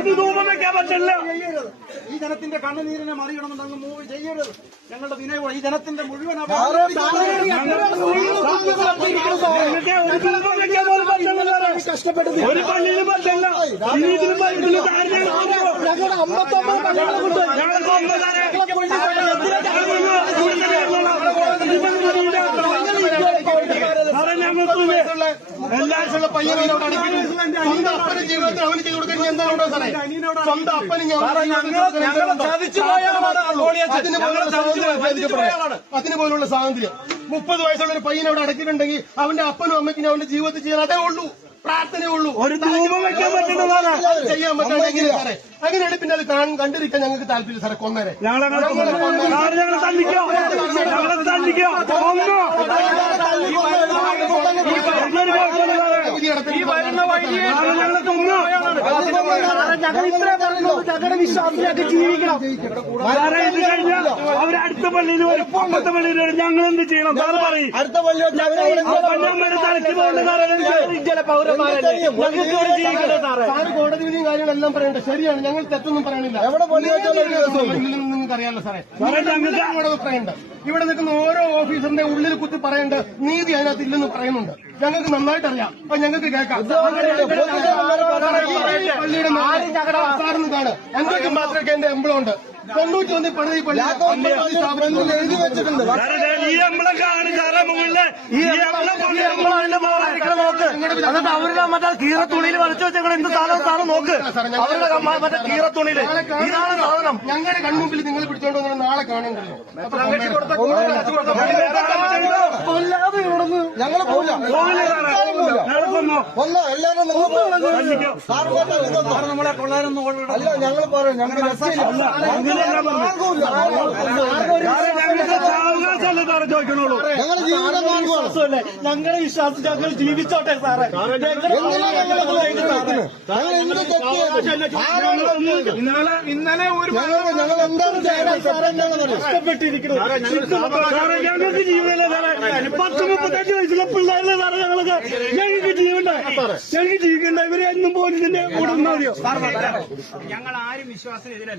ഒരു രൂപം വെക്കാൻ പറ്റില്ല. ഈ ജനത്തിന്റെ കണ്ണുനീരിനെ മറികടന്നുണ്ടെങ്കിൽ മൂവ് ചെയ്യരുത്. ഞങ്ങളുടെ വിനയം ഈ ജനത്തിന്റെ മുഴുവൻ ഒരു രൂപം വെക്കാൻ പോലും പറ്റില്ല. ഒരു പള്ളിയിലും പറ്റില്ല. ഇതിലും പറ്റില്ല. ഞങ്ങളുടെ 59 പള്ളികളുണ്ട്. ഞങ്ങൾക്ക് 9 എല്ലാവർക്കുള്ള പയ്യനോട് സ്വന്തം അപ്പനും ജീവിതത്തിൽ അവന് ചെയ്ത് കൊടുക്കാൻ എന്താണോ സാറേ? സ്വന്തം അപ്പനും അതിന് പോലുള്ള സ്വാതന്ത്ര്യം 30 വയസ്സുള്ള ഒരു പയ്യനോട് അടക്കിയിട്ടുണ്ടെങ്കിൽ അവന്റെ അപ്പനും അമ്മയ്ക്കും അവന്റെ ജീവിതത്തിൽ ചെയ്യാൻ അതേ ഉള്ളൂ, പ്രാർത്ഥനയേ ഉള്ളൂ. ഒരു രൂപം വെക്കാൻ പറ്റുന്നതാണ് ചെയ്യാൻ പറ്റാതെ എങ്ങനെയാ സാറേ? അങ്ങനെയാണ് പിന്നെ അത് കണ്ടിരിക്കാൻ ഞങ്ങൾക്ക് താല്പര്യം സാറേ. കൊന്നേരെ ഞങ്ങളെ തല്ലിക്കോ, ഞങ്ങളെ തല്ലിക്കോ. ഞങ്ങളുടെ വിശ്വാസത്തിലേക്ക് ജീവിക്കണം. ഇത് കഴിഞ്ഞാൽ അവരടുത്ത പള്ളിയിൽ വരും, 10 പള്ളിയിൽ വരും. ഞങ്ങൾ എന്ത് ചെയ്യണം സാറ് പറയും? അടുത്ത പള്ളി ഞങ്ങളുടെ തലയ്ക്ക് പോകുന്ന സാറേ പൗരന്മാരല്ലേ, ഞങ്ങൾക്ക് ഇവിടെ ജീവിക്കണം സാറേ. സാറ് കോടതി വിധിയും കാര്യങ്ങളെല്ലാം പറയണ്ട, ശരിയാണ്. ഞങ്ങൾ തെറ്റൊന്നും പറയണില്ല. എവിടെ പള്ളി നിങ്ങൾക്ക് അറിയാലോ സാറേ. ഞങ്ങളുടെ പറയണ്ട. ഇവിടെ നിൽക്കുന്ന ഓരോ ഓഫീസറിന്റെ ഉള്ളിൽ കുത്തി പറയേണ്ട നീതി അതിനകത്ത് ഇല്ലെന്ന് പറയുന്നുണ്ട്. ഞങ്ങൾക്ക് നന്നായിട്ട് അറിയാം. അപ്പൊ ഞങ്ങൾക്ക് കേൾക്കാം. പള്ളിയുടെ സാറിന് കാണും. എന്തൊക്കെ മാത്രമൊക്കെ എന്റെ എംബ്ലം ഉണ്ട്. 91 പള്ളി പള്ളി എഴുതി വെച്ചിട്ടുണ്ട്. ഈ എംബ്ലം കാണും സാറേ മുകളില്. ഈ നോക്ക്. എന്നിട്ട് അവരുടെ മറ്റേ കീറത്തുണിയിൽ വരച്ചു വെച്ചാൽ എന്ത് സാധനം നോക്ക്. അവരുടെ മറ്റേ കീറത്തുണിയില് ഇതാണ് സാധനം. ഞങ്ങളുടെ കൺമുമ്പിൽ നിങ്ങൾ പിടിച്ചോണ്ട് വന്നാൽ നാളെ കാണുന്നുണ്ടല്ലോ. ഞങ്ങൾ പോവില്ല. എല്ലാവരും നമ്മളെ കൊള്ളാനൊന്നും അല്ല. ഞങ്ങൾ പറയും ഞങ്ങൾ ചോദിക്കണുള്ളൂ. ഞങ്ങളുടെ ജീവിതം വിശ്വാസമല്ലേ? ഞങ്ങളുടെ വിശ്വാസം ഞങ്ങൾ ജീവിച്ചോട്ടെ സാറേ. ഇന്നലെ ഒരു ഞങ്ങൾ എന്താണ് കഷ്ടപ്പെട്ടിരിക്കുന്നത്. ഞങ്ങൾക്ക് ജീവനല്ലേ സാറേ? 10-35 വയസ്സുള്ള പിള്ളേരല്ലേ സാറേ? ഞങ്ങൾക്ക് ജീവണ്ട, ഞങ്ങൾക്ക് ജീവിക്കണ്ട. ഇവര് എന്നും പോലീസിന്റെ കൂടെ മതിയോ? ഞങ്ങൾ ആരും വിശ്വാസത്തിനെതിരല്ല.